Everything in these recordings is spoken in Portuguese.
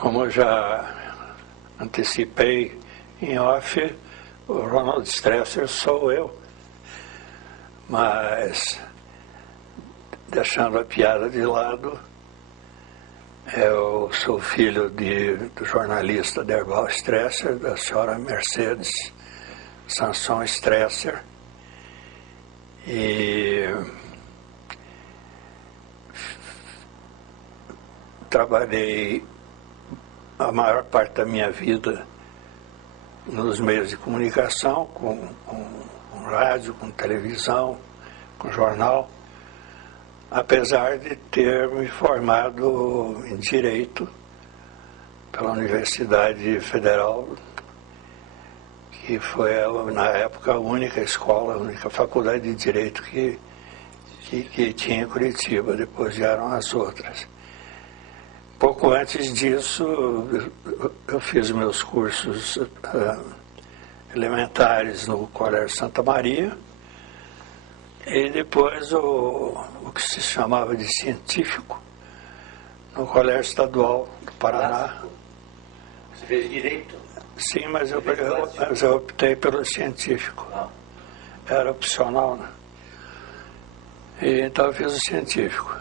como eu já antecipei em off, o Ronald Stresser sou eu, mas deixando a piada de lado, eu sou filho do jornalista Derbal Stresser, da senhora Mercedes Sanson Stresser, e trabalhei a maior parte da minha vida nos meios de comunicação, com rádio, com televisão, com jornal, apesar de ter me formado em Direito pela Universidade Federal, que foi, na época, a única escola, a única faculdade de Direito que tinha em Curitiba, depois vieram as outras. Pouco antes disso, eu fiz meus cursos elementares no Colégio Santa Maria, e depois o que se chamava de científico no Colégio Estadual do Paraná. Você fez Direito? Sim, mas eu optei pelo científico. Era opcional, né? E então eu fiz o científico.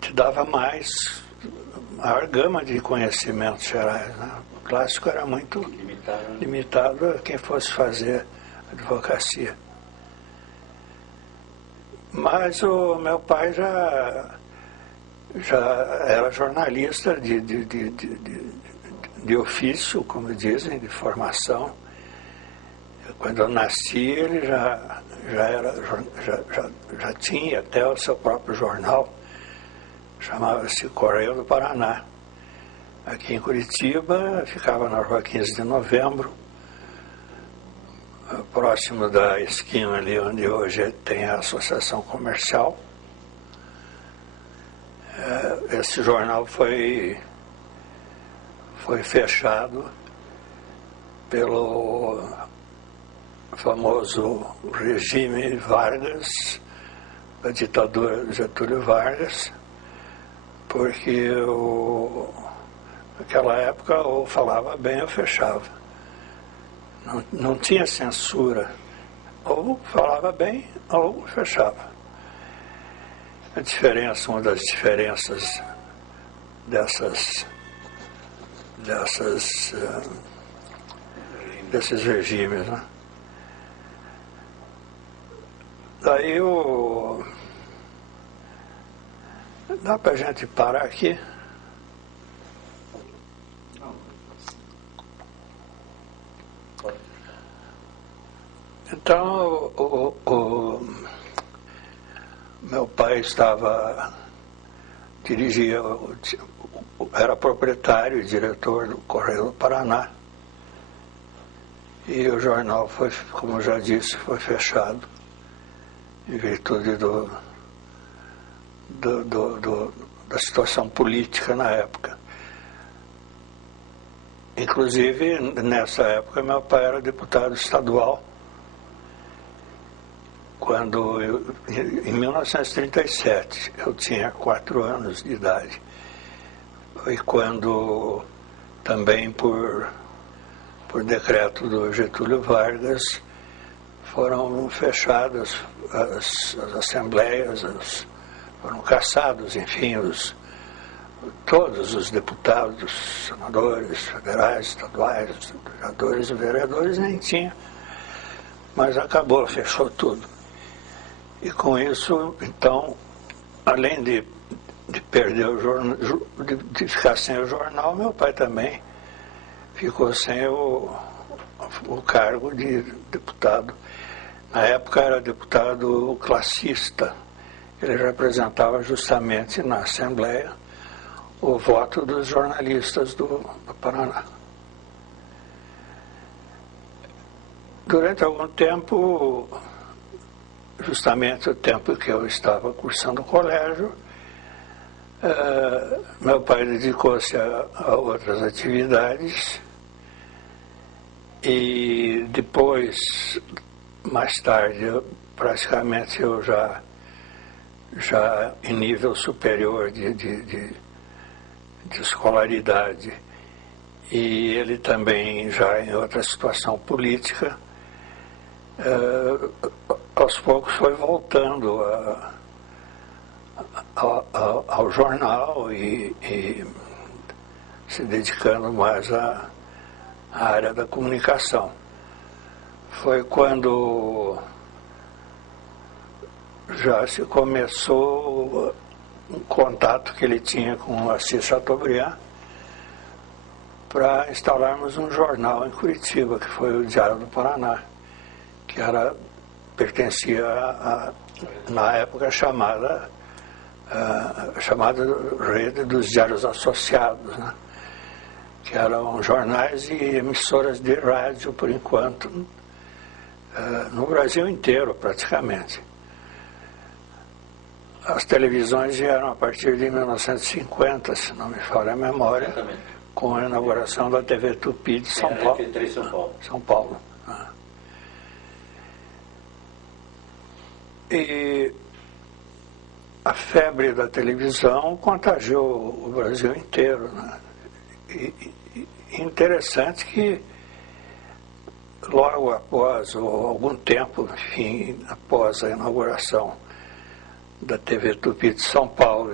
Te dava maior gama de conhecimentos gerais, né? O clássico era muito limitado a quem fosse fazer advocacia. Mas o meu pai já era jornalista de ofício, como dizem, de formação. Quando eu nasci, ele já tinha até o seu próprio jornal, chamava-se Correio do Paraná. Aqui em Curitiba, ficava na Rua 15 de Novembro, próximo da esquina ali onde hoje tem a Associação Comercial. Esse jornal foi fechado pelo famoso regime Vargas, a ditadura de Getúlio Vargas, porque naquela época ou falava bem ou fechava. Não tinha censura, ou falava bem ou fechava. Uma das diferenças desses regimes, né? Daí dá pra gente parar aqui? Então, meu pai era proprietário e diretor do Correio do Paraná. E o jornal foi, como eu já disse, foi fechado em virtude da situação política na época. Inclusive, nessa época, meu pai era deputado estadual. Em 1937, eu tinha 4 anos de idade. Foi quando, também por decreto do Getúlio Vargas, foram fechadas as assembleias, foram cassados, enfim, todos os deputados, senadores, federais, estaduais, senadores e vereadores nem tinha. Mas acabou, fechou tudo. E com isso, então, além de perder o jornal, de ficar sem o jornal, meu pai também ficou sem o cargo de deputado. Na época era deputado classista. Ele representava justamente na Assembleia o voto dos jornalistas do Paraná. Durante algum tempo, justamente o tempo que eu estava cursando o colégio, meu pai dedicou-se a outras atividades e depois, mais tarde, praticamente eu já em nível superior de de escolaridade, e ele também já em outra situação política, aos poucos foi voltando ao jornal e se dedicando mais à área da comunicação. Foi quando já se começou um contato que ele tinha com Assis Chateaubriand para instalarmos um jornal em Curitiba, que foi o Diário do Paraná, que pertencia na época chamada Rede dos Diários Associados, né? Que eram jornais e emissoras de rádio, por enquanto, no Brasil inteiro, praticamente. As televisões vieram a partir de 1950, se não me falha a memória, exatamente, com a inauguração da TV Tupi de São Paulo. São Paulo. E a febre da televisão contagiou o Brasil inteiro, né? E interessante que logo após, ou algum tempo, enfim, após a inauguração da TV Tupi de São Paulo,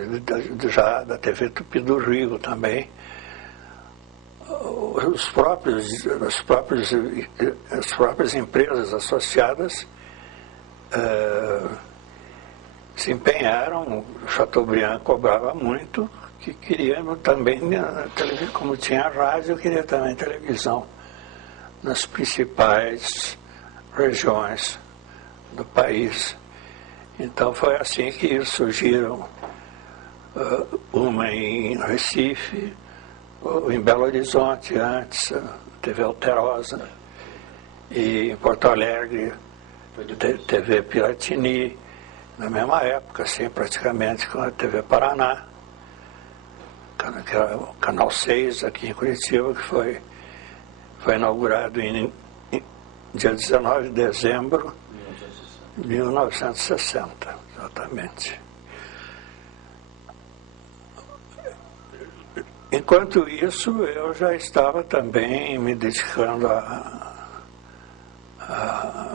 já da TV Tupi do Rio também, as próprias empresas associadas se empenharam. O Chateaubriand cobrava muito, que queria também, como tinha rádio, queria também televisão nas principais regiões do país. Então foi assim que surgiram uma em Recife, em Belo Horizonte antes, TV Alterosa, e em Porto Alegre, TV Piratini, na mesma época, assim, praticamente, com a TV Paraná, que era o Canal 6 aqui em Curitiba, que foi inaugurado em dia 19 de dezembro de 1960, exatamente. Enquanto isso, eu já estava também me dedicando à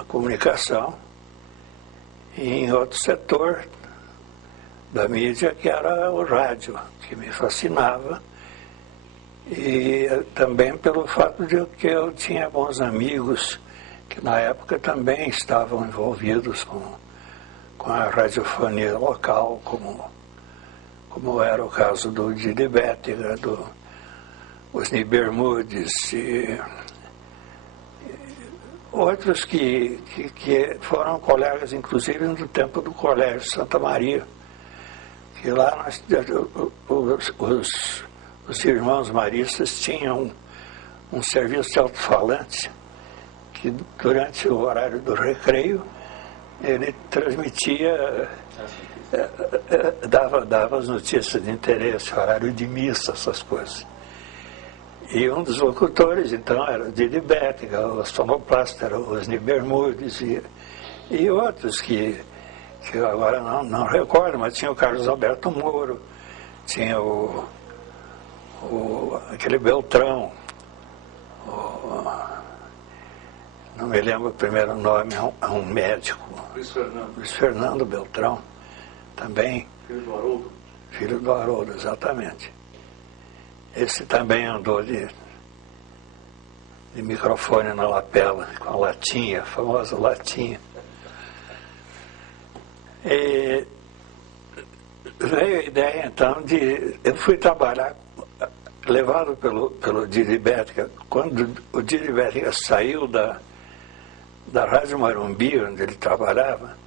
comunicação em outro setor da mídia, que era o rádio, que me fascinava, e também pelo fato de que eu tinha bons amigos que na época também estavam envolvidos com a radiofonia local, como era o caso do Didi Bétega, do Osni Bermudes e outros que foram colegas, inclusive no tempo do Colégio Santa Maria, que lá os irmãos maristas tinham um serviço de alto-falante que durante o horário do recreio ele transmitia, dava as notícias de interesse, horário de missa, essas coisas. E um dos locutores, então, era o Didi Bétega, o sonoplasta era o Osni Bermudes e outros que eu agora não recordo, mas tinha o Carlos Alberto Moro, tinha aquele Beltrão, não me lembro o primeiro nome, é um médico. Luiz Fernando Beltrão, também. Filho do Haroldo. Filho do Haroldo, exatamente. Esse também andou de microfone na lapela, com a latinha, a famosa latinha. E veio a ideia, então, eu fui trabalhar, levado pelo Didi Bétega. Quando o Didi Bétega saiu da Rádio Morumbi, onde ele trabalhava,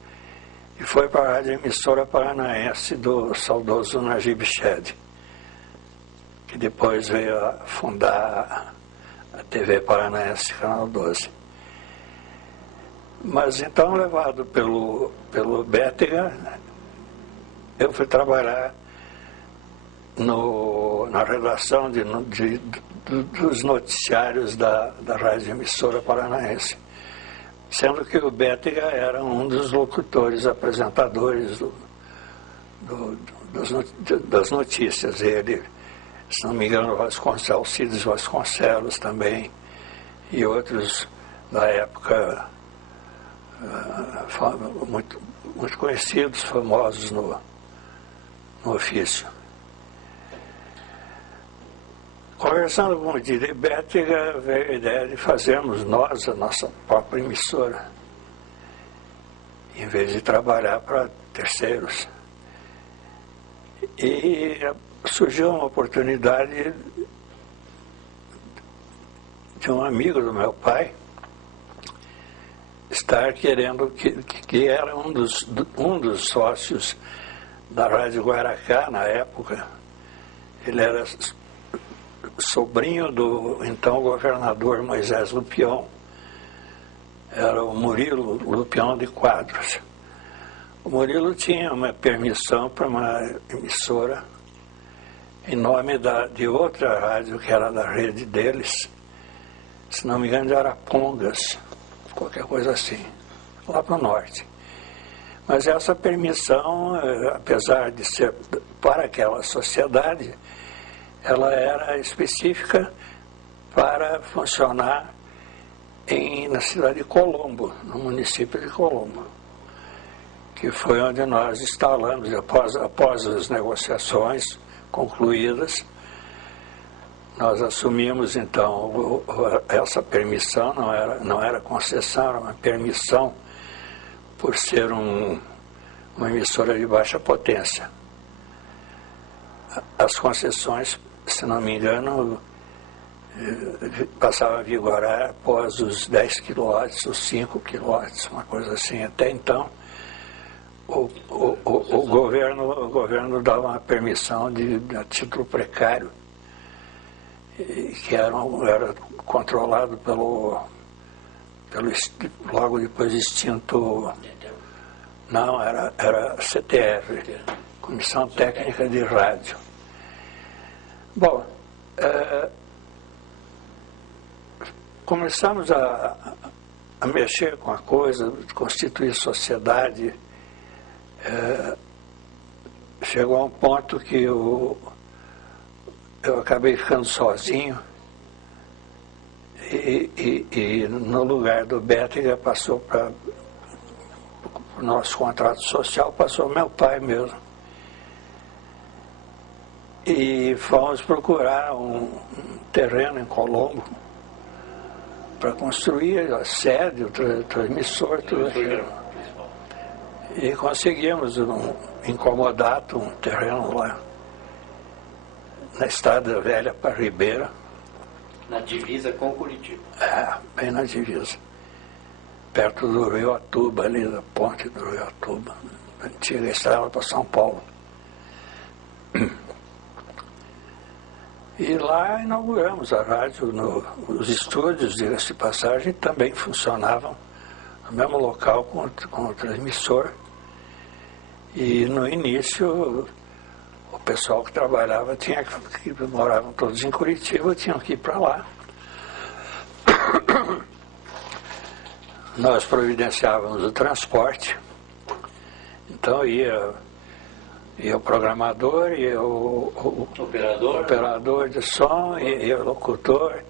e foi para a Rádio Emissora Paranaense do saudoso Najib Shed, que depois veio a fundar a TV Paranaense, Canal 12. Mas então, levado pelo Bétega, eu fui trabalhar na redação dos noticiários da Rádio Emissora Paranaense, sendo que o Bétega era um dos locutores, apresentadores das notícias. Ele se não me engano, Alcides Vasconcelos também, e outros da época muito conhecidos, famosos no ofício. Conversando com o Didi Bétega, veio a ideia de fazermos nós a nossa própria emissora, em vez de trabalhar para terceiros. E surgiu uma oportunidade de um amigo do meu pai estar querendo, que era um dos sócios da Rádio Guaracá na época. Ele era sobrinho do então governador Moisés Lupion, era o Murilo Lupion de Quadros. O Murilo tinha uma permissão para uma emissora em nome de outra rádio que era da rede deles, se não me engano de Arapongas, qualquer coisa assim, lá para o norte. Mas essa permissão, apesar de ser para aquela sociedade, ela era específica para funcionar na cidade de Colombo, no município de Colombo, que foi onde nós instalamos, após as negociações concluídas, nós assumimos então essa permissão, não era concessão, era uma permissão por ser uma emissora de baixa potência. As concessões, se não me engano, passavam a vigorar após os 10 quilowatts, os 5 quilowatts, uma coisa assim. Até então, o governo dava uma permissão a título precário, que era controlado pelo logo depois extinto, não, era CTR, Comissão Técnica de Rádio. Bom, começamos a mexer com a coisa, constituir sociedade. Chegou a um ponto que eu acabei ficando sozinho e no lugar do Bétega passou para o nosso contrato social, passou meu pai mesmo. E fomos procurar um terreno em Colombo para construir a sede, o transmissor, tudo aquilo. E conseguimos em Comodato, um terreno lá, na Estrada Velha para Ribeira. Na divisa com Curitiba. Bem na divisa. Perto do Rio Atuba, ali da ponte do Rio Atuba. Antiga estrada para São Paulo. E lá inauguramos a rádio, os estúdios, diga-se de passagem, também funcionavam no mesmo local com o transmissor. E no início, o pessoal que trabalhava, que moravam todos em Curitiba, tinham que ir para lá. Nós providenciávamos o transporte, então ia o programador, ia o operador de som, ia o locutor,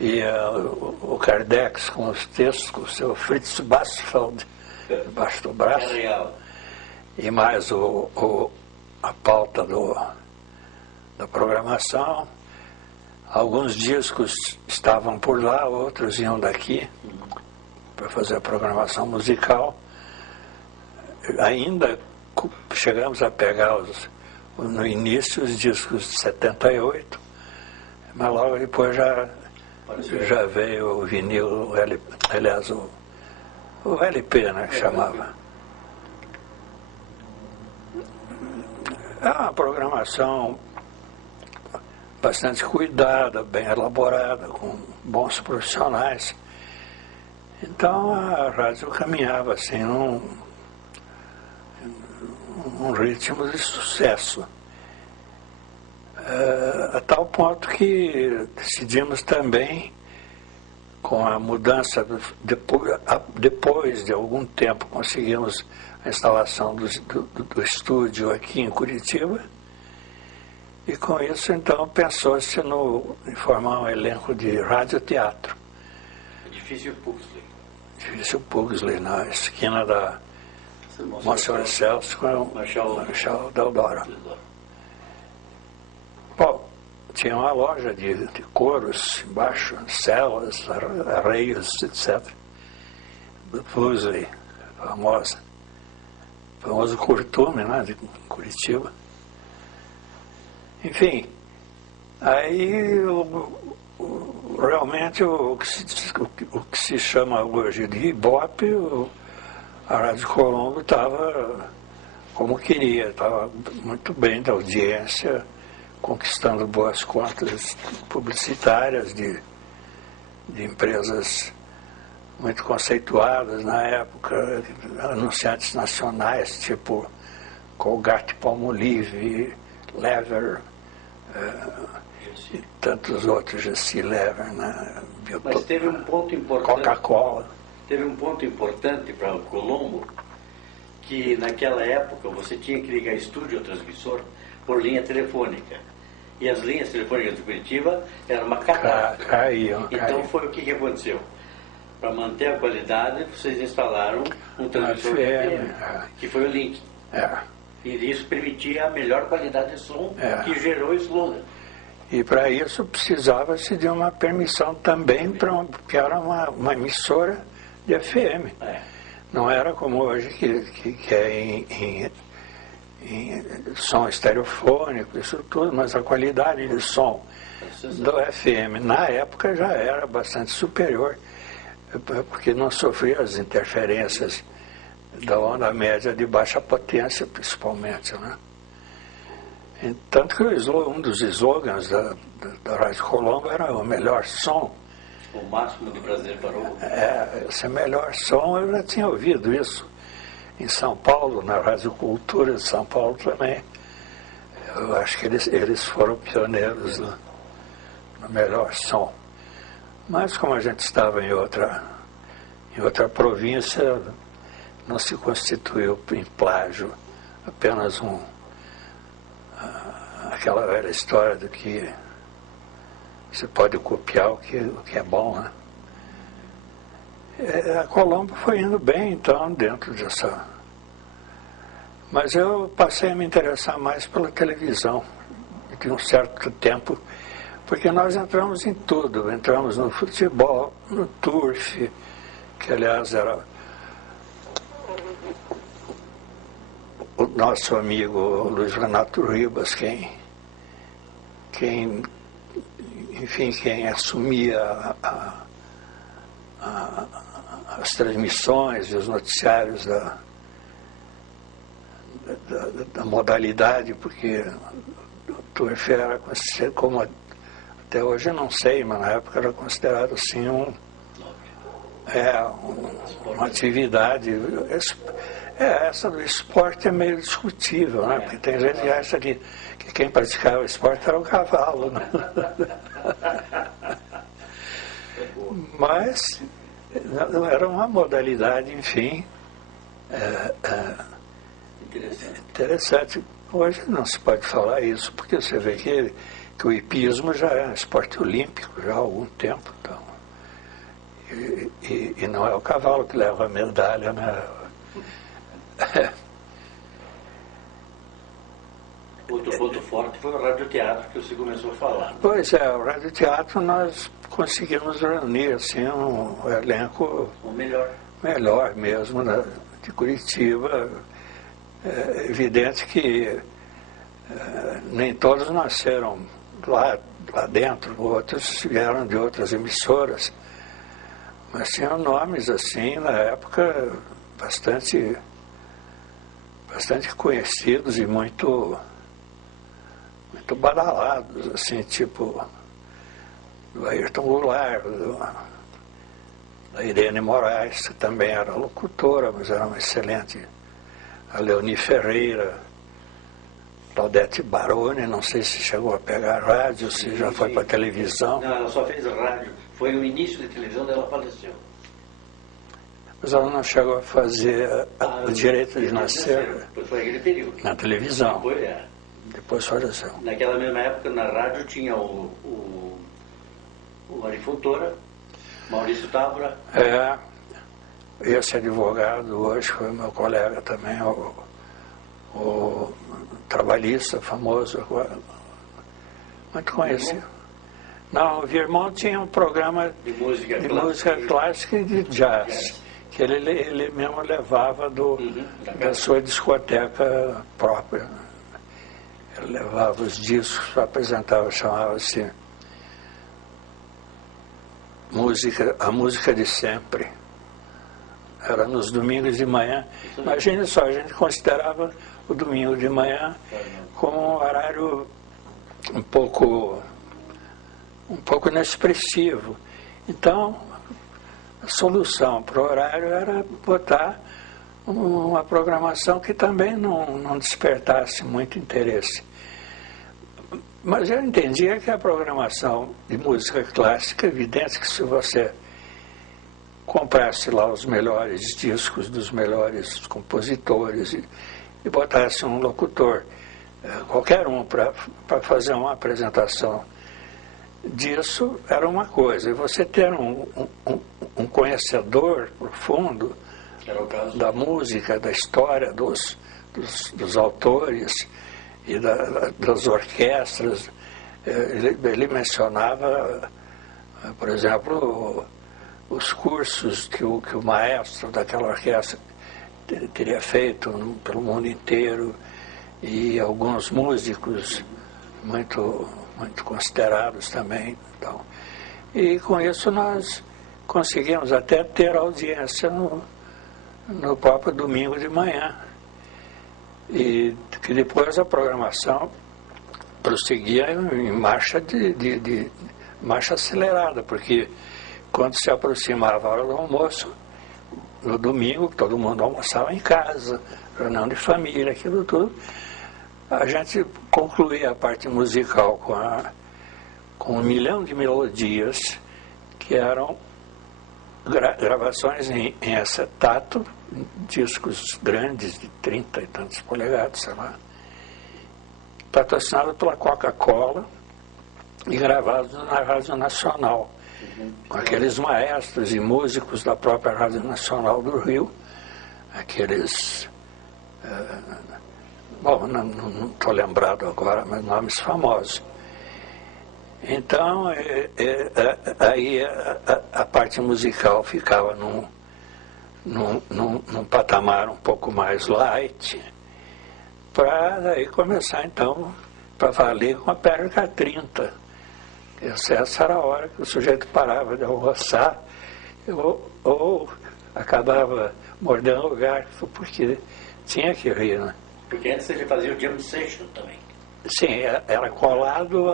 ia o Kardex com os textos, com o seu Fritz Bassfeld debaixo do braço, e mais a pauta da programação. Alguns discos estavam por lá, outros iam daqui para fazer a programação musical. Ainda chegamos a pegar no início os discos de 78, mas logo depois já veio o vinil, aliás, o LP, né, que chamava. É uma programação bastante cuidada, bem elaborada, com bons profissionais. Então a rádio caminhava assim num ritmo de sucesso. A tal ponto que decidimos também, com a mudança, depois de algum tempo, conseguimos a instalação do estúdio aqui em Curitiba, E com isso, então, pensou-se em formar um elenco de radioteatro. Edifício Pugsley. Edifício Pugsley, na esquina da Monsenhor Celso com o Marechal Deodoro. Bom, tinha uma loja de couros embaixo, celas, arreios, etc. Do Pugsley, famoso curtume, né, de Curitiba. Enfim, aí realmente o que se chama hoje de Ibope, a Rádio Colombo estava como queria, estava muito bem da audiência, conquistando boas contas publicitárias de empresas muito conceituadas na época, anunciantes nacionais, tipo Colgate-Palmolive, Lever, e tantos outros, Gessi Lever, né? Mas teve um ponto importante. Coca-Cola. Teve um ponto importante para o Colombo, que naquela época você tinha que ligar estúdio ou transmissor por linha telefônica. E as linhas telefônicas de Curitiba eram uma catarata. Então foi o que aconteceu. Para manter a qualidade, vocês instalaram um transmissor FM, que foi o Link. E isso permitia a melhor qualidade de som, que gerou esse slogan. E para isso precisava-se de uma permissão também, porque era uma emissora de FM. Não era como hoje, que é em som estereofônico, isso tudo, mas a qualidade de som do FM na época já era bastante superior, porque não sofria as interferências da onda média de baixa potência, principalmente, né? Tanto que um dos slogans da Rádio Colombo era o melhor som. O máximo de prazer para o... Esse melhor som, eu já tinha ouvido isso em São Paulo, na Rádio Cultura de São Paulo também. Eu acho que eles foram pioneiros no melhor som. Mas como a gente estava em outra província, não se constituiu em plágio, apenas aquela velha história de que você pode copiar o que é bom, né? A Colombo foi indo bem, então, dentro dessa... Mas eu passei a me interessar mais pela televisão, de um certo tempo, porque nós entramos em tudo. Entramos no futebol, no turf, que, aliás, era o nosso amigo Luiz Renato Ribas, quem assumia as transmissões e os noticiários da modalidade, porque o turf era, como até hoje eu não sei, mas na época era considerado assim uma atividade. Essa do esporte é meio discutível, né? Porque tem gente que acha que quem praticava o esporte era o cavalo, né? Mas era uma modalidade, enfim, interessante. Hoje não se pode falar isso, porque você vê que o hipismo já é um esporte olímpico já há algum tempo. Então, e não é o cavalo que leva a medalha, né? Outro ponto forte foi o radioteatro que você começou a falar. Pois é, o radioteatro nós conseguimos reunir assim, um elenco melhor mesmo, né, de Curitiba. É evidente que nem todos nasceram lá dentro, outros vieram de outras emissoras, mas tinham nomes assim, na época, bastante conhecidos e muito badalados, assim, tipo do Ayrton Goulart, da Irene Moraes, que também era locutora, mas era uma excelente, a Leoni Ferreira, Claudete Baroni, não sei se chegou a pegar rádio, se já foi para televisão. Não, ela só fez rádio, foi no início da televisão dela faleceu. Mas ela não chegou a fazer o direito de nascer foi aquele período. na televisão. depois faleceu. Naquela mesma época, na rádio, tinha o Ari Fontoura, Maurício Távora. Esse advogado hoje foi meu colega também, o trabalhista famoso, muito conhecido. Não, o Virmão tinha um programa de música clássica e de jazz, que ele mesmo levava da sua discoteca própria. Ele levava os discos, apresentava, chamava-se A Música de Sempre. Era nos domingos de manhã. Imagine só, a gente considerava o domingo de manhã como um horário um pouco inexpressivo. Então, a solução para o horário era botar uma programação que também não despertasse muito interesse. Mas eu entendia que a programação de música clássica, evidente que se você comprasse lá os melhores discos dos melhores compositores e botasse um locutor, qualquer um, para fazer uma apresentação disso, era uma coisa. E você ter um conhecedor profundo da música, da história dos autores e das orquestras. Ele mencionava, por exemplo, os cursos que o maestro daquela orquestra teria feito pelo mundo inteiro, e alguns músicos muito considerados também. Então, e com isso nós conseguimos até ter audiência no próprio domingo de manhã. E que depois a programação prosseguia em marcha marcha acelerada, porque quando se aproximava a hora do almoço, no domingo, todo mundo almoçava em casa, reunião de família, aquilo tudo, a gente concluía a parte musical com 1 milhão de melodias, que eram gravações em acetato, discos grandes de 30 e tantos polegadas, sei lá, patrocinado pela Coca-Cola e gravados na Rádio Nacional, com aqueles maestros e músicos da própria Rádio Nacional do Rio, aqueles, bom, não estou lembrado agora, mas nomes famosos. Então, aí a parte musical ficava num patamar um pouco mais light, para daí começar, então, para valer com a Pérgola 30. Essa era a hora que o sujeito parava de almoçar ou acabava mordendo o garfo, porque tinha que rir, né? Porque antes ele fazia o jam session também. Sim, era colado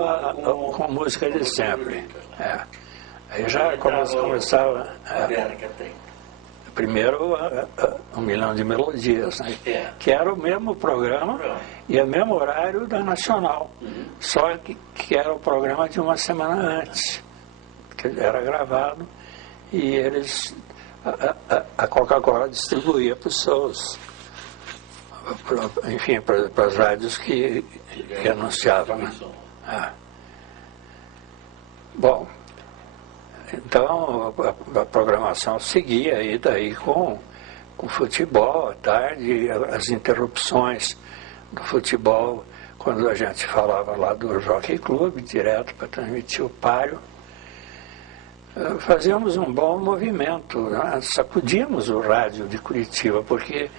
com música de sempre. Aí já começava. Primeiro, 1 milhão de melodias, né? Que era o mesmo programa e o mesmo horário da Nacional. Só que era o programa de uma semana antes, que era gravado, e eles, a Coca-Cola distribuía para os seus, enfim, para as rádios que anunciavam, né? Bom, então a programação seguia, e daí com futebol à tarde, as interrupções do futebol, quando a gente falava lá do Jockey Club, direto para transmitir o páreo, fazíamos um bom movimento, né? Sacudíamos o rádio de Curitiba, porque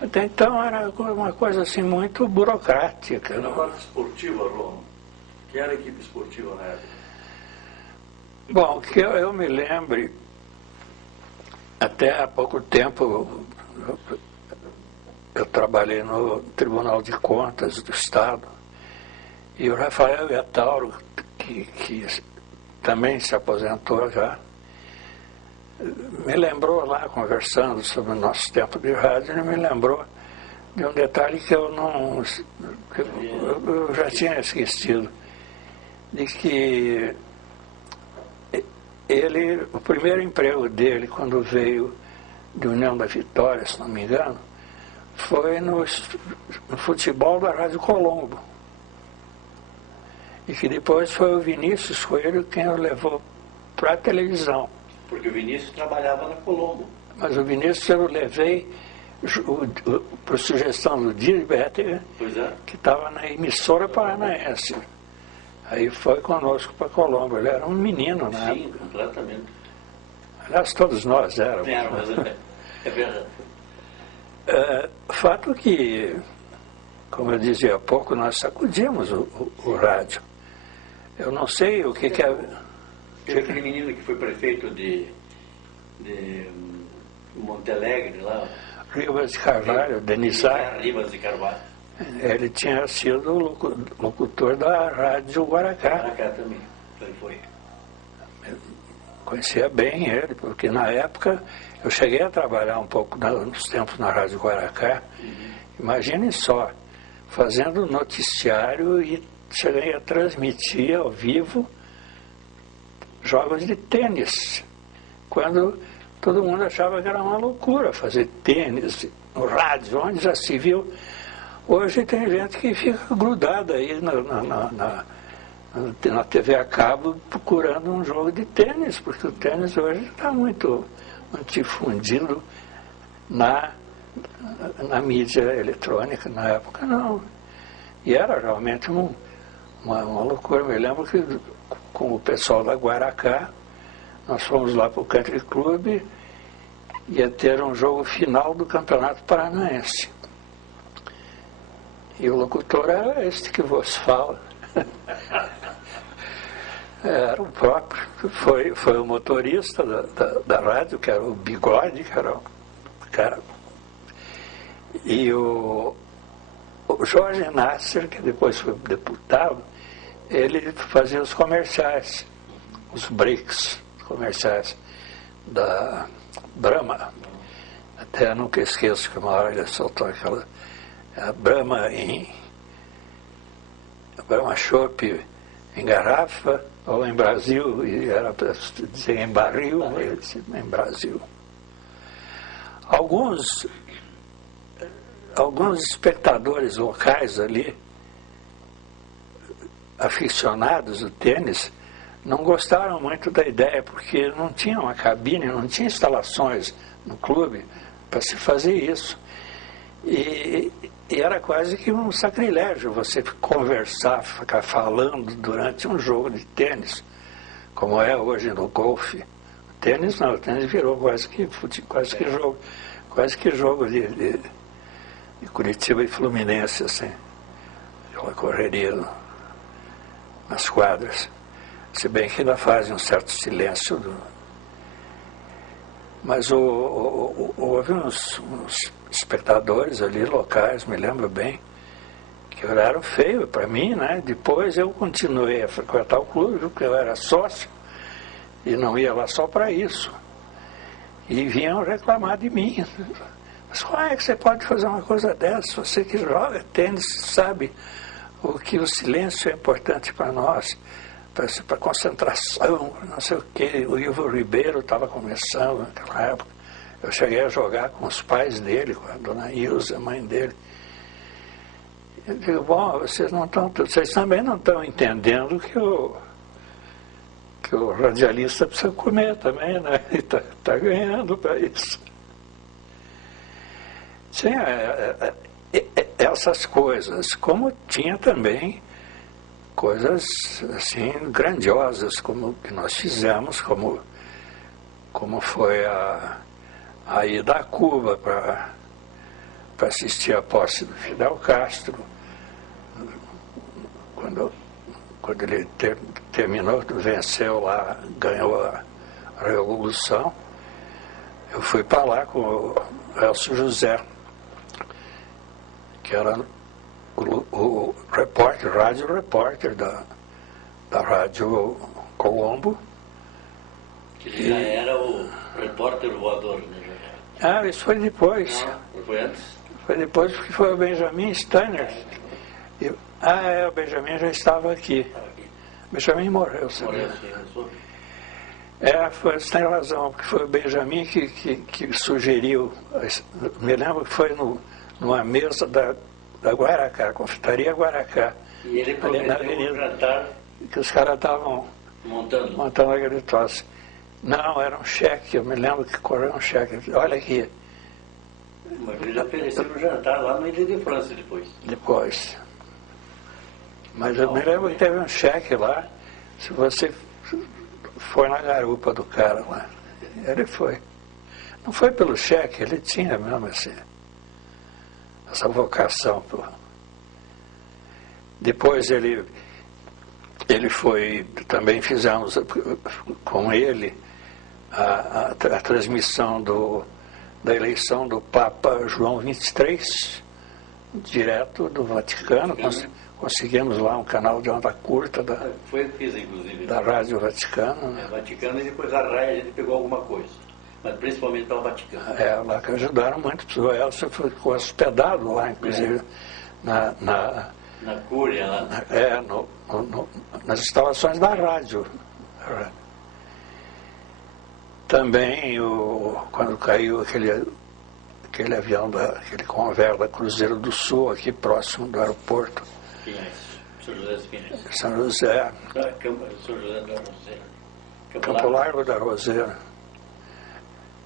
até então era uma coisa assim muito burocrática. Na parte esportiva, Roma, que era a equipe esportiva na época? Bom, que eu me lembre, até há pouco tempo eu trabalhei no Tribunal de Contas do Estado, e o Rafael Iatauro, que também se aposentou já, me lembrou lá, conversando sobre o nosso tempo de rádio, ele me lembrou de um detalhe que eu já tinha esquecido, de que o primeiro emprego dele, quando veio de União da Vitória, se não me engano, foi no futebol da Rádio Colombo. E que depois foi o Vinícius Coelho quem o levou para a televisão. Porque o Vinícius trabalhava na Colombo. Mas o Vinícius eu levei por sugestão do Dirbetter, que estava na emissora paranaense. Aí foi conosco para Colombo. Ele era um menino, né? Sim, completamente. Aliás, todos nós éramos. É verdade. Fato que, como eu dizia há pouco, nós sacudimos o rádio. Eu não sei o que é... Aquele menino que foi prefeito de Monte Alegre, lá. Ribas de Carvalho, Denizar. Ribas de Carvalho. Ele tinha sido locutor da Rádio Guaracá. Guaracá também, ele foi. Conhecia bem ele, porque na época eu cheguei a trabalhar um pouco nos tempos na Rádio Guaracá. Imaginem só, fazendo noticiário e cheguei a transmitir ao vivo jogos de tênis, quando todo mundo achava que era uma loucura fazer tênis no rádio, onde já se viu. Hoje tem gente que fica grudada aí na TV a cabo procurando um jogo de tênis, porque o tênis hoje está muito difundido na mídia eletrônica. Na época não. E era realmente uma loucura. Eu me lembro que com o pessoal da Guaracá, nós fomos lá para o Country Club, ia ter um jogo final do Campeonato Paranaense. E o locutor era este que vos fala. Era o próprio, foi o motorista da rádio, que era o Bigode, que era o cara. E o Jorge Nasser, que depois foi deputado, ele fazia os comerciais, os breaks comerciais da Brahma. Até nunca esqueço que uma hora ele soltou aquela Brahma Chopp em garrafa ou em Brasil, e era para dizer em barril, em Brasil. Alguns espectadores locais ali, aficionados do tênis, não gostaram muito da ideia, porque não tinha uma cabine, não tinha instalações no clube para se fazer isso. E era quase que um sacrilégio você conversar, ficar falando durante um jogo de tênis, como é hoje no golfe. O tênis não, o tênis virou quase que jogo de Curitiba e Fluminense, assim, aquela correria nas quadras. Se bem que ainda fazem um certo silêncio. Mas houve uns espectadores ali locais, me lembro bem, que olharam feio para mim, né? Depois eu continuei a frequentar o clube, porque eu era sócio e não ia lá só para isso. E vinham reclamar de mim. Mas como é que você pode fazer uma coisa dessa? Você que joga tênis sabe o que o silêncio é importante para nós, para concentração, não sei o quê. O Ivo Ribeiro estava começando naquela época. Eu cheguei a jogar com os pais dele, com a dona Ilza, a mãe dele. Eu digo, bom, vocês também não estão entendendo que o radialista precisa comer também, né? E está ganhando para isso. Tinha essas coisas, como tinha também coisas assim grandiosas, como que nós fizemos, como foi a ida a Cuba para assistir a posse do Fidel Castro, quando ele terminou, venceu lá, ganhou a Revolução. Eu fui para lá com o Elcio José, que era o rádio repórter da Rádio Colombo. Que já era o repórter voador, né? Isso foi depois. Não foi antes? Foi depois, porque foi o Benjamin Steiner. O Benjamin já estava aqui. O Benjamin morreu, sabe? Morreu, sim, não soube. Você tem razão, porque foi o Benjamin que sugeriu. Me lembro que foi numa mesa da Guaracá, Confeitaria Guaracá. E ele prometeu um jantar que os caras estavam montando aquele troço. Não, era um cheque, eu me lembro que correu um cheque. Olha aqui. Mas ele ofereceu um jantar lá no Ilha de França depois. Depois. Mas eu me lembro que teve um cheque lá, se você for na garupa do cara lá. Ele foi. Não foi pelo cheque, ele tinha mesmo essa vocação. Depois ele foi, também fizemos com ele a transmissão da eleição do Papa João XXIII, direto do Vaticano. Conseguimos lá um canal de onda curta foi fiz, inclusive, da Rádio Vaticano. Né? Vaticano, e depois a RAI a gente pegou alguma coisa, mas principalmente pelo Vaticano. Lá que ajudaram muito. O Elcio ficou hospedado lá, inclusive, na Cúria, lá. Nas instalações da rádio. Também, quando caiu aquele avião, aquele convoy da Cruzeiro do Sul, aqui próximo do aeroporto. Pinhais. São José dos Pinhais. São José. São José da Roseira. Campo Largo da Roseira.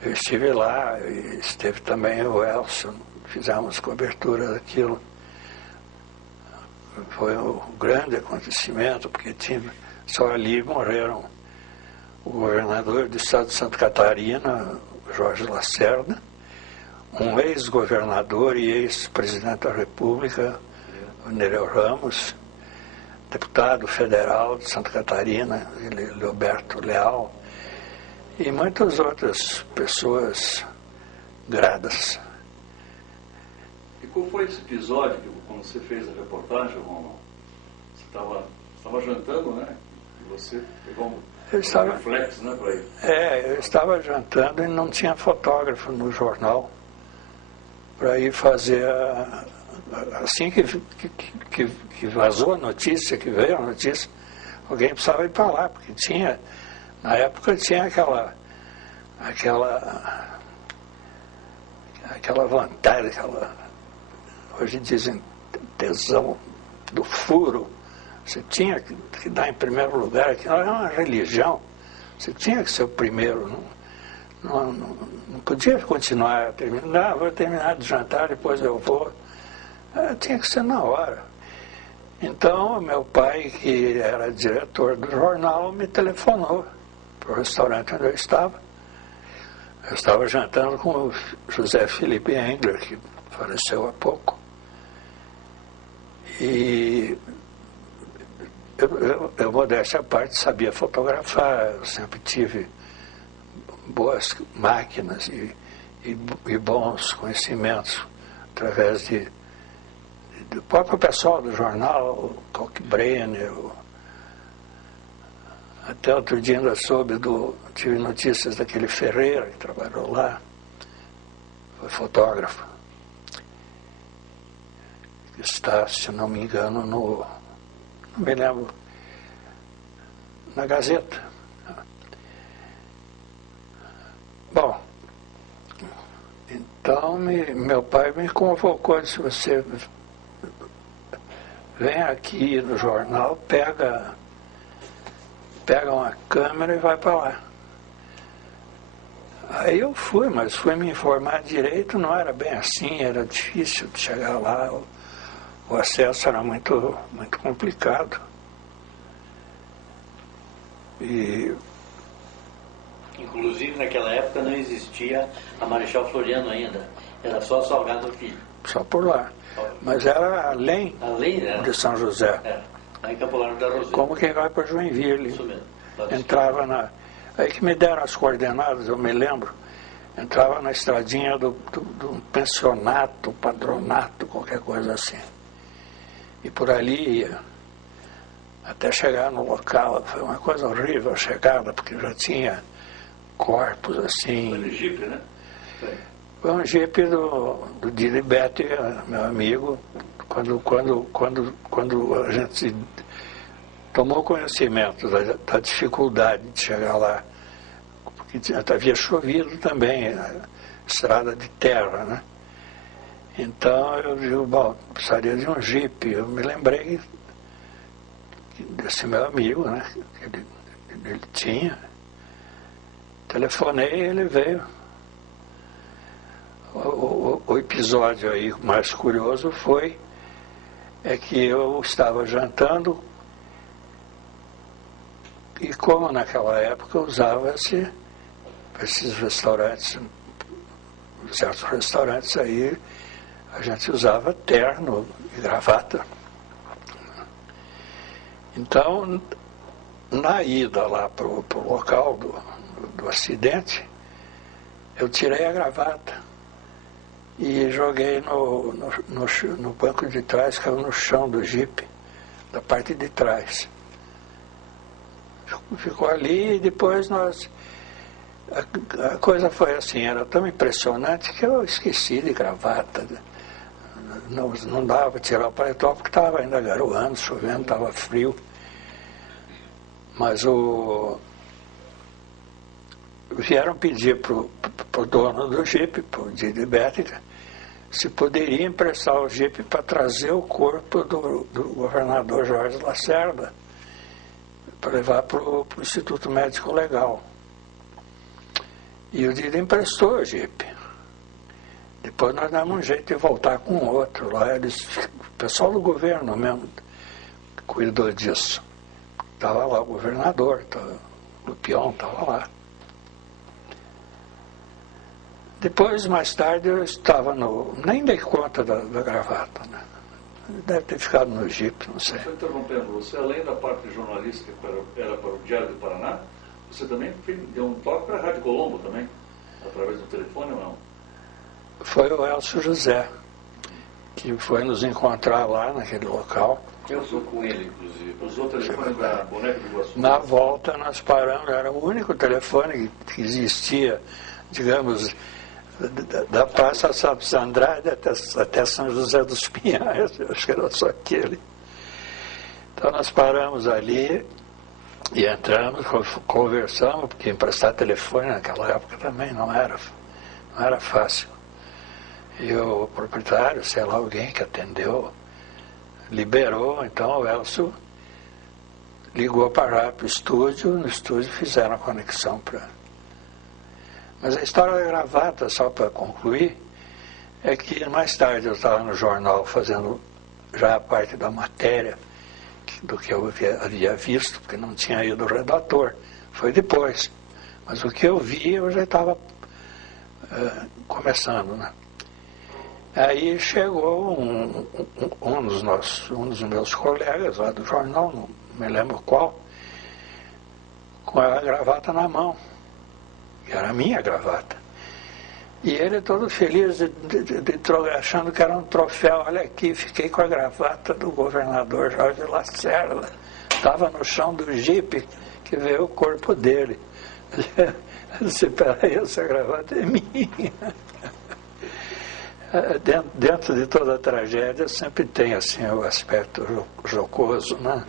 Eu estive lá, e esteve também o Elcio, fizemos cobertura daquilo. Foi um grande acontecimento, porque só ali morreram o governador do estado de Santa Catarina, Jorge Lacerda, um ex-governador e ex-presidente da República, o Nereu Ramos, deputado federal de Santa Catarina, Leoberto Leal, e muitas outras pessoas gradas. E qual foi esse episódio quando você fez a reportagem, Romulo? Você estava jantando, né? E você pegou um reflexo, né, para ir? Eu estava jantando e não tinha fotógrafo no jornal para ir fazer assim que vazou a notícia, que veio a notícia, alguém precisava ir para lá, porque na época tinha aquela vontade, hoje dizem tesão do furo. Você tinha que dar em primeiro lugar, aquilo era uma religião, você tinha que ser o primeiro, não podia continuar, vou terminar de jantar, depois eu vou. Tinha que ser na hora. Então, meu pai, que era diretor do jornal, me telefonou para o restaurante onde eu estava. Eu estava jantando com o José Felipe Engler, que faleceu há pouco. E eu modéstia à parte, sabia fotografar, eu sempre tive boas máquinas e bons conhecimentos através do próprio pessoal do jornal, o Kalkbrenner. Até outro dia ainda tive notícias daquele Ferreira que trabalhou lá, foi fotógrafo, que está, se não me engano, não me lembro, na Gazeta. Bom, então meu pai me convocou, disse: você vem aqui no jornal, pega uma câmera e vai para lá. Aí eu fui, mas fui me informar direito, não era bem assim, era difícil de chegar lá, o acesso era muito, muito complicado. Inclusive, naquela época não existia a Marechal Floriano ainda, era só Salgado Filho. Só por lá. Mas era além de São José. Lá em Campo Largo da Roseira. Como quem vai para Joinville. Isso mesmo. Entrava aí que me deram as coordenadas, eu me lembro. Entrava na estradinha do pensionato, patronato, qualquer coisa assim. E por ali ia, até chegar no local. Foi uma coisa horrível a chegada, porque já tinha corpos assim. Foi no Jeep, né? Foi um Jeep do Dilibetti, meu amigo, quando a gente tomou conhecimento da dificuldade de chegar lá, porque havia chovido também, estrada de terra, né? Então eu digo, bom, precisaria de um Jeep. Eu me lembrei desse meu amigo, né? Ele tinha. Telefonei e ele veio. O episódio aí mais curioso foi que eu estava jantando e como naquela época usava-se esses restaurantes, certos restaurantes aí, a gente usava terno e gravata. Então, na ida lá para o local do acidente, eu tirei a gravata e joguei no banco de trás, caiu no chão do jipe, da parte de trás. Ficou ali e depois a coisa foi assim, era tão impressionante que eu esqueci de gravata. Não dava para tirar o paletó porque estava ainda garoando, chovendo, estava frio. Mas vieram pedir para o dono do jipe, para o Didi Bética, se poderia emprestar o jipe para trazer o corpo do governador Jorge Lacerda, para levar para o Instituto Médico Legal. E o Didi emprestou o jipe. Depois nós demos um jeito de voltar com outro lá. O pessoal do governo mesmo cuidou disso. Estava lá o governador, o Lupion estava lá. Depois, mais tarde, eu estava nem dei conta da gravata, né? Deve ter ficado no jipe, não sei. Só interrompendo, você além da parte jornalística que era para o Diário do Paraná, você também deu um toque para a Rádio Colombo também, através do telefone ou não? Foi o Elcio José, que foi nos encontrar lá naquele local. Eu fui com ele, inclusive. Usou o telefone da Boneca do Iguaçu? Na volta nós paramos, era o único telefone que existia, digamos, da Praça Santos Andrade até São José dos Pinhais, eu acho que era só aquele. Então nós paramos ali e entramos, conversamos, porque emprestar telefone naquela época também não era fácil. E o proprietário, sei lá, alguém que atendeu, liberou, então o Elcio ligou para o estúdio, no estúdio fizeram a conexão para... Mas a história da gravata, só para concluir, é que mais tarde eu estava no jornal fazendo já a parte da matéria do que eu havia visto, porque não tinha ido o redator, foi depois. Mas o que eu vi eu já estava começando, né? Aí chegou um dos meus colegas lá do jornal, não me lembro qual, com a gravata na mão, que era a minha gravata. E ele todo feliz, achando que era um troféu. Olha aqui, fiquei com a gravata do governador Jorge Lacerda. Estava no chão do jipe que veio o corpo dele. Eu disse, peraí, essa gravata é minha. Dentro de toda a tragédia sempre tem assim o aspecto jocoso, né?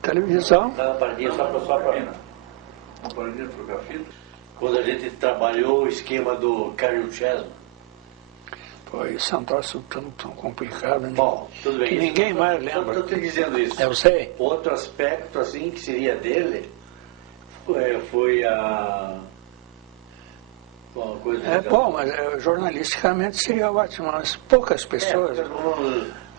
Televisão. Uma paradinha só para uma paradinha de trocar fita. Quando a gente trabalhou o esquema do Cario Chesma. Pô, isso é um troço tão complicado, né? Bom, tudo bem. Que ninguém mais lembra. Estou te dizendo isso. Eu sei. Outro aspecto, assim, que seria dele, foi a... Bom, mas jornalisticamente seria ótimo, mas poucas pessoas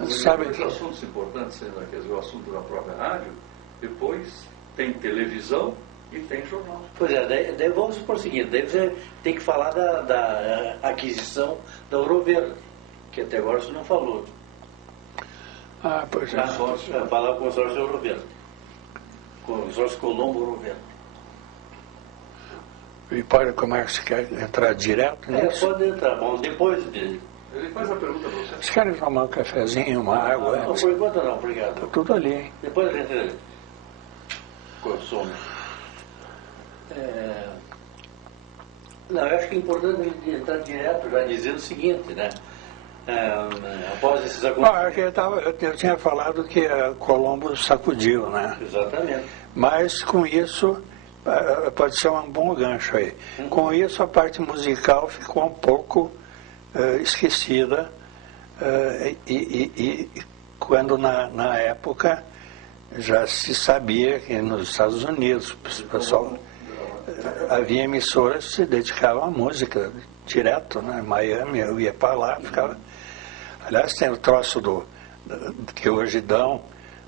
sabem que... Os assuntos importantes, quer dizer, o assunto da própria rádio, depois tem televisão e tem jornal. Pois é, daí vamos supor o seguinte, daí você tem que falar da aquisição da Ouro Verde, que até agora você não falou. Ah, pois é. Falar com o consórcio Ouro Verde. Com o consórcio Colombo Ouro Verde. E pode, como é que você quer entrar direto nisso? Pode entrar, bom, depois dele. Ele faz a pergunta para você. Vocês querem tomar um cafezinho, uma água? Não, por enquanto não, obrigado. Está tudo ali, hein? Depois a gente consome. Não, eu acho que é importante entrar direto, já dizendo o seguinte, né? Após esses acontecimentos... Eu tinha falado que Colombo sacudiu, né? Exatamente. Mas com isso, pode ser um bom gancho aí. Com isso, a parte musical ficou um pouco esquecida, e quando na época já se sabia que nos Estados Unidos, pessoal, havia emissoras que se dedicavam à música direto, né? Em Miami, eu ia para lá, ficava. Aliás, tem o troço que hoje dão,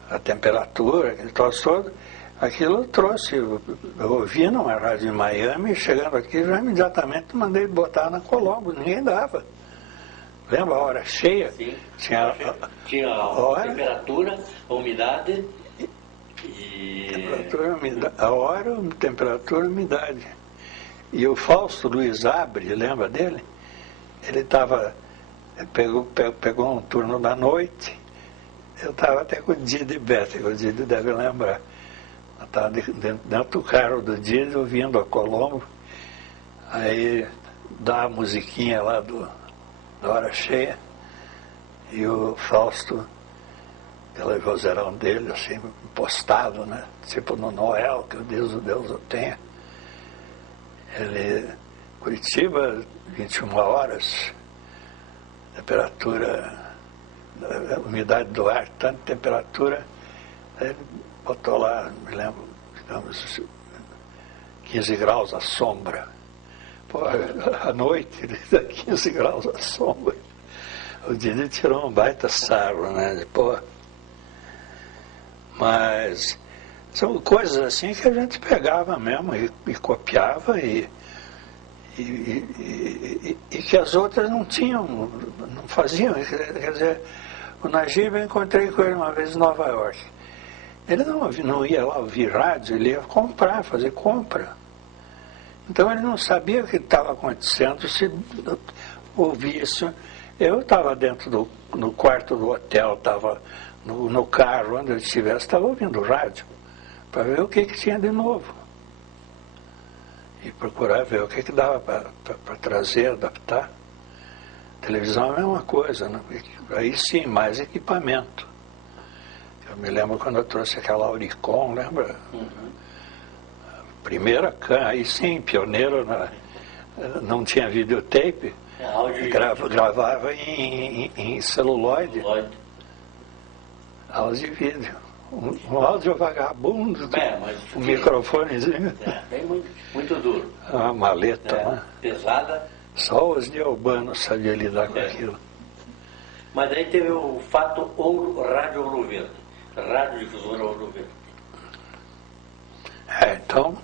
a temperatura, aquele troço todo. Aquilo eu trouxe, eu ouvi numa rádio em Miami, chegando aqui, já imediatamente mandei botar na Colombo, ninguém dava. Lembra a hora cheia? Sim. Tinha a hora, temperatura, a umidade e... a hora, temperatura, umidade. E o Fausto Luiz Abre, lembra dele? Ele pegou um turno da noite, eu estava até com o Didi Bete, o Didi deve lembrar. Eu estava dentro do carro do Didi, ouvindo a Colombo, aí dá a musiquinha lá da hora cheia, e o Fausto, aquele vozeirão dele, assim, postado, né? Tipo no Noel, que o Deus o tenha. Ele, Curitiba, 21 horas, temperatura, umidade do ar, tanta temperatura, ele botou lá, me lembro, digamos, 15 graus à sombra. Pô, à noite, 15 graus à sombra. O Didi tirou um baita sarro, né? Pô. Mas são coisas assim que a gente pegava mesmo e copiava e que as outras não tinham, não faziam. Quer dizer, o Najib, eu encontrei com ele uma vez em Nova York. Ele não ia lá ouvir rádio, ele ia comprar, fazer compra. Então ele não sabia o que estava acontecendo se ouvisse. Eu estava dentro no quarto do hotel, estava no carro, onde eu estivesse, estava ouvindo rádio, para ver o que tinha de novo. E procurar ver o que dava para trazer, adaptar. Televisão é a mesma coisa, né? Aí sim, mais equipamento. Eu me lembro quando eu trouxe aquela Auricon, lembra? Uhum. Primeira câmera, aí sim, pioneiro, não tinha videotape, gravava em celuloide, áudio e vídeo. Um áudio vagabundo, um microfonezinho. Bem muito duro. Uma maleta, né? Pesada. Só os neobanos sabiam lidar com aquilo. Mas aí teve o fato Rádio Ouro Verde, Radiodifusora Ouro Verde. Então,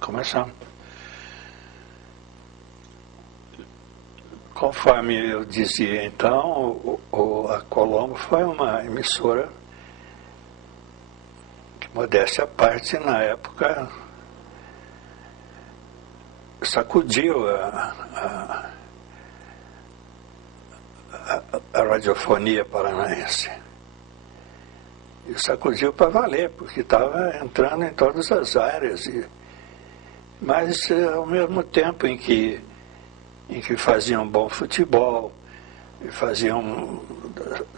começamos. Conforme eu dizia, então, a Colombo foi uma emissora que, modéstia à parte, na época, sacudiu a radiofonia paranaense. E sacudiu para valer, porque estava entrando em todas as áreas. Mas, ao mesmo tempo em que faziam bom futebol, e faziam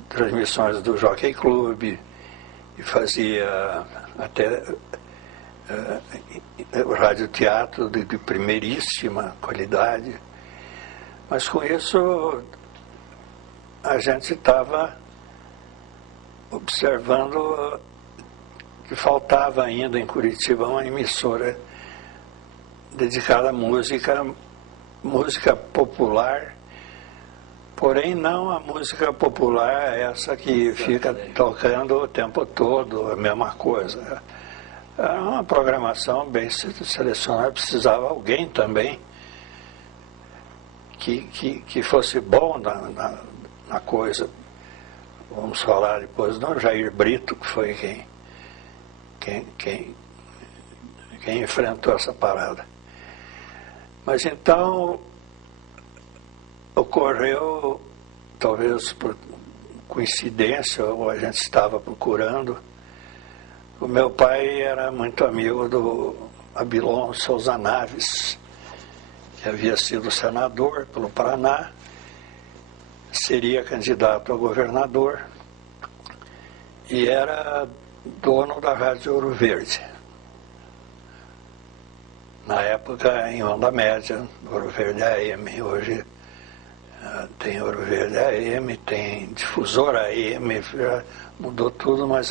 transmissões do Jockey Club, e fazia até radioteatro de primeiríssima qualidade. Mas com isso a gente estava observando que faltava ainda em Curitiba uma emissora dedicada à música popular, porém não a música popular essa que fica tocando o tempo todo a mesma coisa. Era uma programação bem selecionada, precisava alguém também que fosse bom na coisa. Vamos falar depois do Jair Brito, que foi quem enfrentou essa parada. Mas então ocorreu, talvez por coincidência, ou a gente estava procurando. O meu pai era muito amigo do Abilon Souza Naves, que havia sido senador pelo Paraná, seria candidato a governador e era dono da Rádio Ouro Verde. Na época, em onda média, Ouro Verde AM, hoje Tem Ouro Verde AM, tem difusor AM, já mudou tudo, mas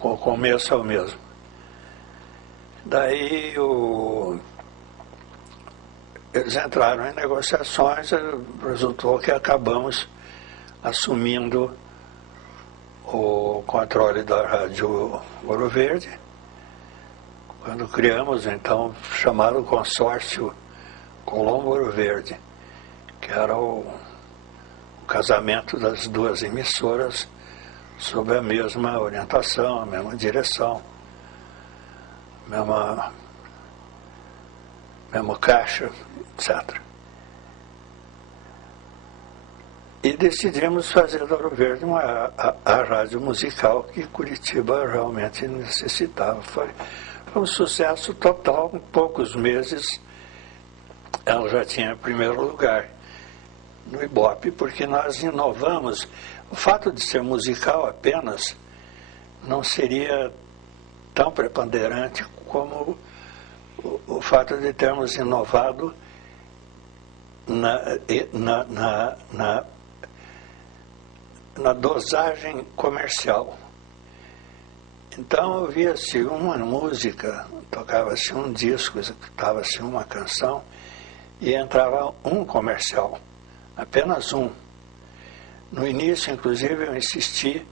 o começo é o mesmo. Daí eles entraram em negociações, resultou que acabamos assumindo o controle da Rádio Ouro Verde, quando criamos, então, chamado Consórcio Colombo Ouro Verde, que era o casamento das duas emissoras sob a mesma orientação, a mesma direção, mesma caixa, etc. E decidimos fazer da Ouro Verde a rádio musical que Curitiba realmente necessitava. Foi um sucesso total, em poucos meses ela já tinha primeiro lugar no Ibope, porque nós inovamos. O fato de ser musical apenas não seria tão preponderante como o fato de termos inovado na dosagem comercial. Então ouvia-se uma música, tocava-se um disco, executava-se uma canção e entrava um comercial, apenas um. No início, inclusive, eu insisti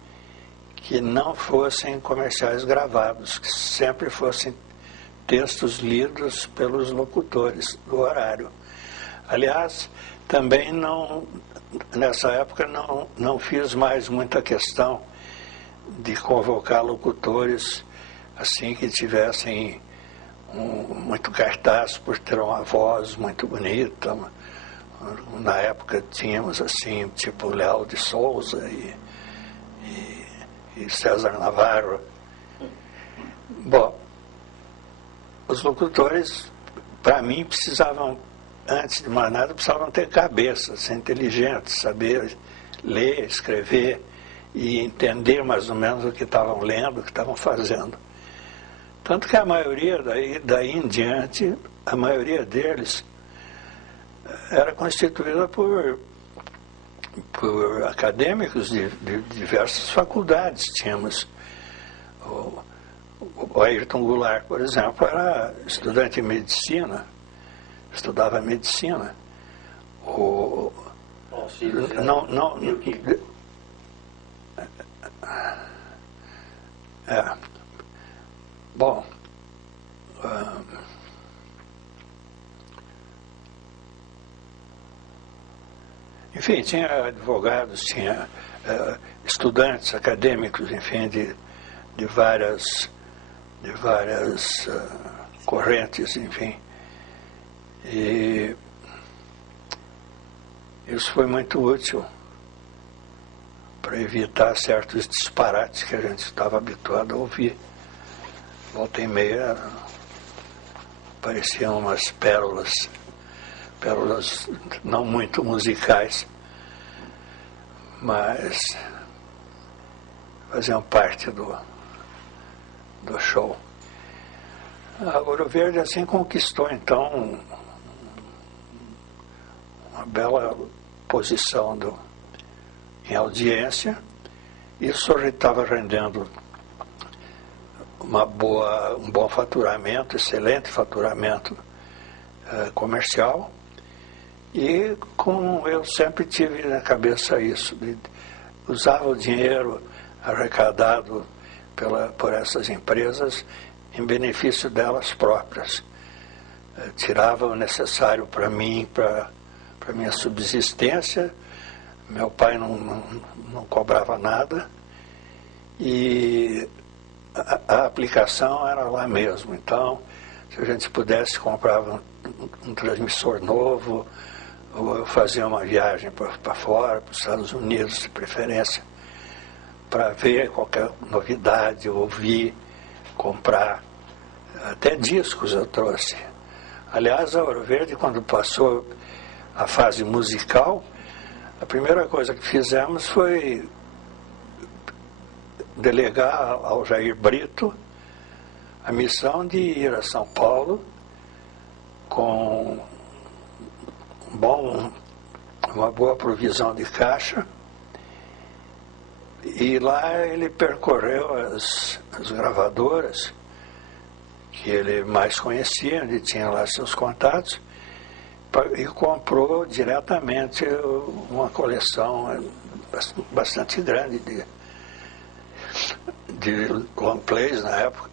que não fossem comerciais gravados, que sempre fossem textos lidos pelos locutores do horário. Aliás, também nessa época não fiz mais muita questão de convocar locutores assim que tivessem muito cartaz por ter uma voz muito bonita. Na época tínhamos assim, tipo Léo de Souza e César Navarro. Bom, os locutores, para mim, precisavam, antes de mais nada, precisavam ter cabeça, ser inteligentes, saber ler, escrever e entender mais ou menos o que estavam lendo, o que estavam fazendo. Tanto que a maioria, daí em diante, a maioria deles era constituída por acadêmicos de diversas faculdades. Tínhamos o Ayrton Goulart, por exemplo, era estudante de medicina, estudava medicina. Bom, enfim, tinha advogados, tinha estudantes acadêmicos, enfim, de várias correntes, enfim. E isso foi muito útil para evitar certos disparates que a gente estava habituado a ouvir. Volta e meia pareciam umas pérolas não muito musicais, mas faziam parte do show. A Ouro Verde assim conquistou então uma bela posição em audiência. Isso estava rendendo um bom faturamento, excelente faturamento comercial. E como eu sempre tive na cabeça isso, usava o dinheiro arrecadado por essas empresas em benefício delas próprias. Tirava o necessário para mim, para minha subsistência. Meu pai não cobrava nada e a aplicação era lá mesmo. Então, se a gente pudesse, comprava um transmissor novo, ou eu fazia uma viagem para fora, para os Estados Unidos, de preferência, para ver qualquer novidade, ouvir, comprar. Até discos eu trouxe. Aliás, a Ouro Verde, quando passou a fase musical, a primeira coisa que fizemos foi delegar ao Jair Brito a missão de ir a São Paulo com um bom uma boa provisão de caixa. E lá ele percorreu as gravadoras que ele mais conhecia, ele tinha lá seus contatos, e comprou diretamente uma coleção bastante grande de long plays na época,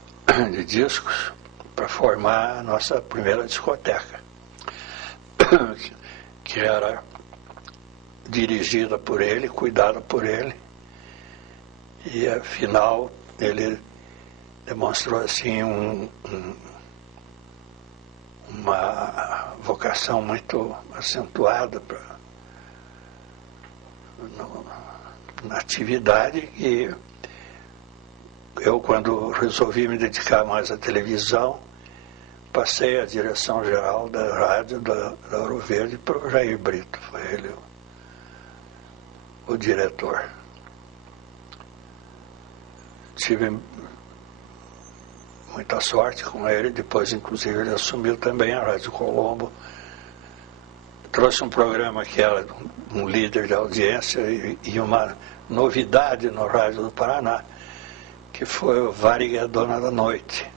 de discos, para formar a nossa primeira discoteca, que era dirigida por ele, cuidada por ele. E afinal ele demonstrou assim uma vocação muito acentuada na atividade, que eu, quando resolvi me dedicar mais à televisão, passei a direção geral da rádio da Ouro Verde para o Jair Brito, foi ele o diretor. Tive muita sorte com ele, depois inclusive ele assumiu também a Rádio Colombo, trouxe um programa que era um líder de audiência e uma novidade no Rádio do Paraná, que foi o Varig, a Dona da Noite.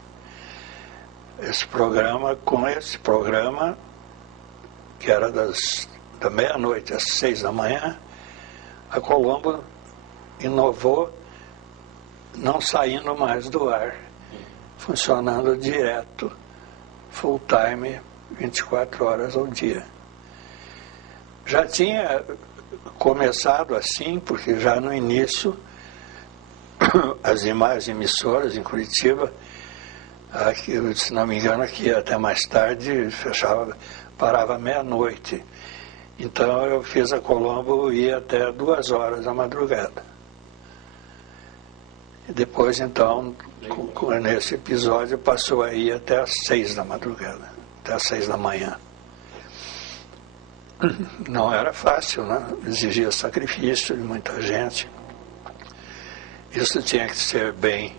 Com esse programa, que era da meia-noite às 6 da manhã, a Colombo inovou, não saindo mais do ar, funcionando direto, full time, 24 horas ao dia. Já tinha começado assim, porque já no início, as demais emissoras em Curitiba, aqui, se não me engano, aqui até mais tarde, parava meia-noite. Então eu fiz a Colombo e ia até 2 horas da madrugada. E depois, então, nesse episódio, passou a ir até às 6 da madrugada, até às 6 da manhã. Não era fácil, né? Exigia sacrifício de muita gente. Isso tinha que ser bem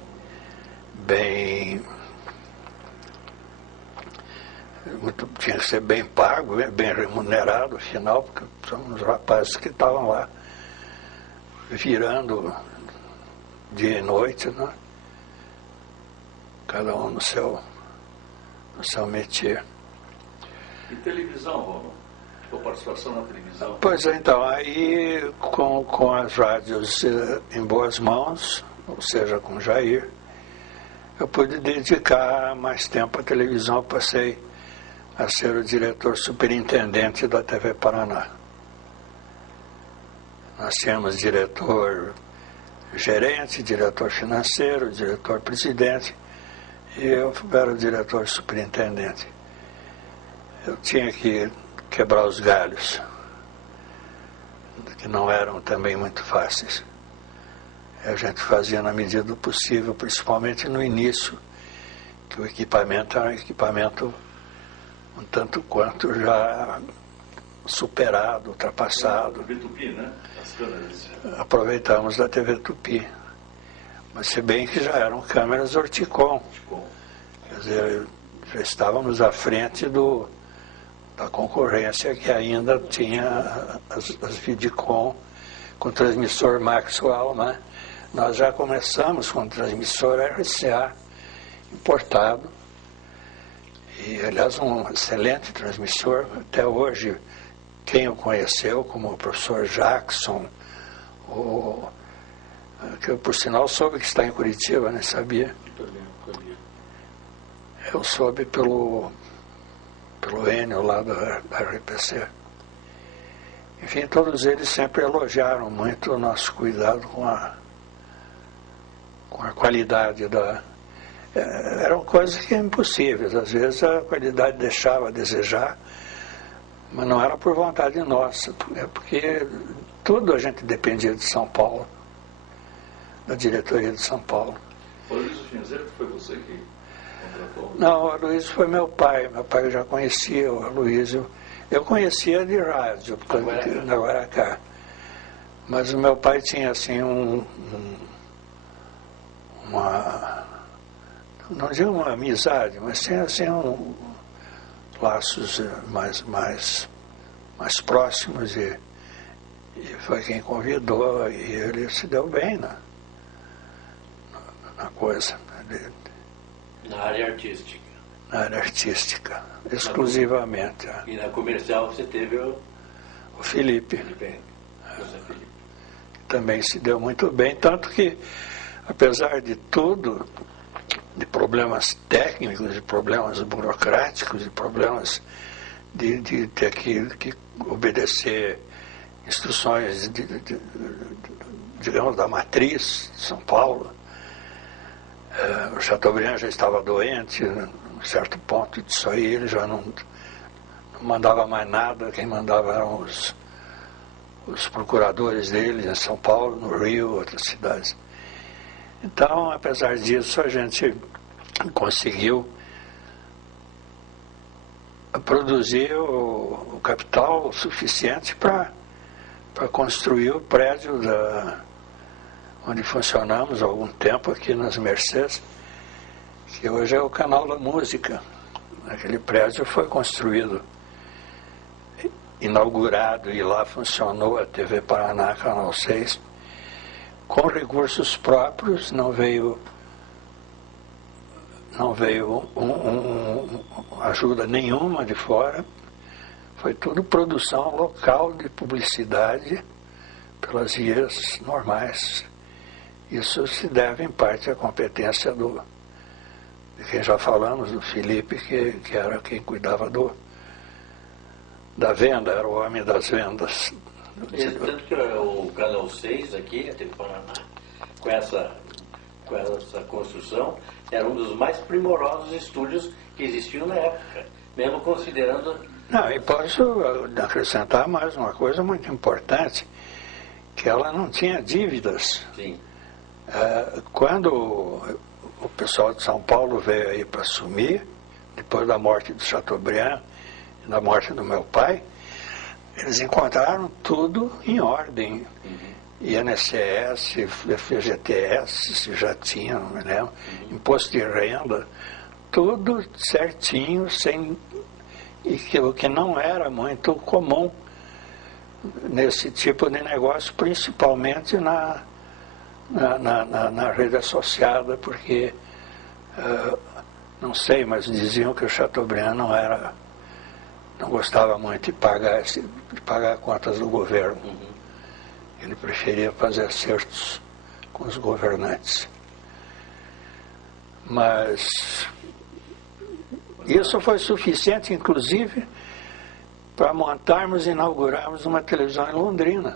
tinha que ser bem pago, bem remunerado, afinal, porque são os rapazes que estavam lá virando dia e noite, né? Cada um no seu métier. E televisão, Romo? Sua participação na televisão? Pois é, então, aí com as rádios em boas mãos, ou seja, com Jair, eu pude dedicar mais tempo à televisão. Eu passei a ser o diretor superintendente da TV Paraná. Nós tínhamos diretor gerente, diretor financeiro, diretor presidente, e eu era o diretor superintendente. Eu tinha que quebrar os galhos, que não eram também muito fáceis. A gente fazia na medida do possível, principalmente no início, que o equipamento era um equipamento um tanto quanto já superado, ultrapassado. TV Tupi, né? As câmeras. Aproveitamos da TV Tupi. Mas se bem que já eram câmeras Orticom. Quer dizer, já estávamos à frente da concorrência que ainda tinha as Vidicom com transmissor Maxwell, né? Nós já começamos com transmissor RCA importado. E, aliás, um excelente transmissor. Até hoje, quem o conheceu, como o professor Jackson, que eu, por sinal, soube que está em Curitiba, nem sabia. Eu soube pelo Enio lá da RPC. Enfim, todos eles sempre elogiaram muito o nosso cuidado com a qualidade da... Eram coisas que eram impossíveis. Às vezes a qualidade deixava a desejar, mas não era por vontade nossa, porque tudo a gente dependia de São Paulo, da diretoria de São Paulo. O Luiz Finzeiro, foi você que contratou? Não, o Aloysio foi meu pai eu já conhecia o Aloysio. Eu conhecia de rádio, na Guaracá. Mas o meu pai tinha assim não digo uma amizade, mas tinha assim laços mais próximos, e E foi quem convidou, e ele se deu bem na coisa. Na área artística. Na área artística, exclusivamente. E na comercial você teve o Felipe. José Felipe. Também se deu muito bem, tanto que, apesar de tudo, de problemas técnicos, de problemas burocráticos, de problemas de ter que obedecer instruções, digamos, da matriz de São Paulo. O Chateaubriand já estava doente, a certo ponto disso aí, ele já não mandava mais nada, quem mandava eram os procuradores dele em São Paulo, no Rio, outras cidades. Então, apesar disso, a gente conseguiu produzir o capital suficiente para construir o prédio onde funcionamos há algum tempo aqui nas Mercês, que hoje é o Canal da Música. Aquele prédio foi construído, inaugurado, e lá funcionou a TV Paraná, Canal 6, com recursos próprios, não veio ajuda nenhuma de fora, foi tudo produção local de publicidade pelas vias normais. Isso se deve em parte à competência de quem já falamos, do Felipe, que era quem cuidava da venda, era o homem das vendas. Tanto que o Canal 6 aqui, a TV Paraná, com essa construção, era um dos mais primorosos estúdios que existiam na época, mesmo considerando... Não, e posso acrescentar mais uma coisa muito importante, que ela não tinha dívidas. Sim. Quando o pessoal de São Paulo veio aí para assumir, depois da morte do Chateaubriand e da morte do meu pai, eles encontraram tudo em ordem. INSS, FGTS, se já tinha, não me lembro, imposto de renda, tudo certinho, o que não era muito comum nesse tipo de negócio, principalmente na rede associada, porque, não sei, mas diziam que o Chateaubriand não gostava muito de pagar contas do governo. Ele preferia fazer acertos com os governantes. Mas isso foi suficiente, inclusive, para montarmos e inaugurarmos uma televisão em Londrina.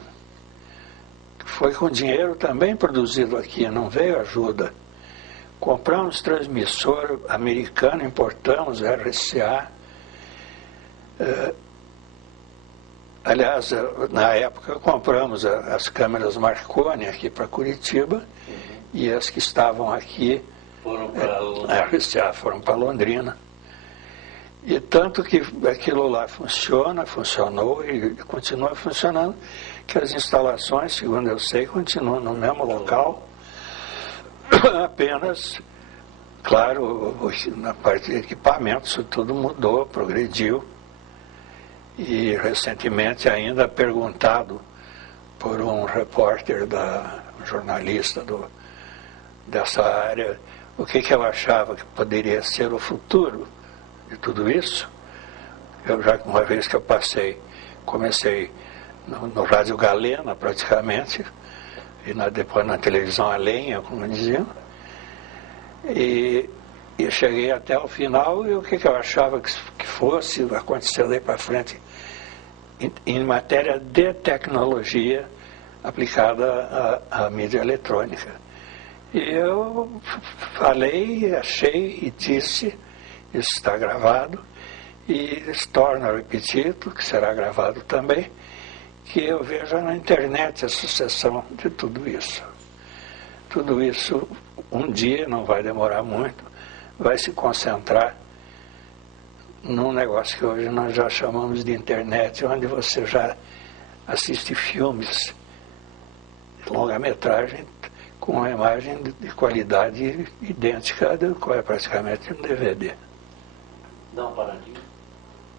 Foi com dinheiro também produzido aqui, não veio ajuda. Compramos transmissor americano, importamos RCA. Aliás, na época compramos as câmeras Marconi aqui para Curitiba, e as que estavam aqui foram para Londrina. E tanto que aquilo lá funcionou e continua funcionando, que as instalações, segundo eu sei, continuam no mesmo local, apenas, claro, na parte de equipamento, isso tudo mudou, progrediu. E recentemente ainda perguntado por um repórter, um jornalista dessa área, o que eu achava que poderia ser o futuro de tudo isso. Eu já, uma vez que eu comecei no Rádio Galena praticamente, e depois na televisão a lenha, como diziam, e cheguei até o final, e o que eu achava que fosse acontecer daí para frente em matéria de tecnologia aplicada à mídia eletrônica. E eu falei, achei e disse, isso está gravado, e torno a repetir, que será gravado também, que eu vejo na internet a sucessão de tudo isso. Tudo isso, um dia, não vai demorar muito, vai se concentrar num negócio que hoje nós já chamamos de internet, onde você já assiste filmes de longa-metragem com uma imagem de qualidade idêntica, qual é praticamente um DVD. Dá um paradinho.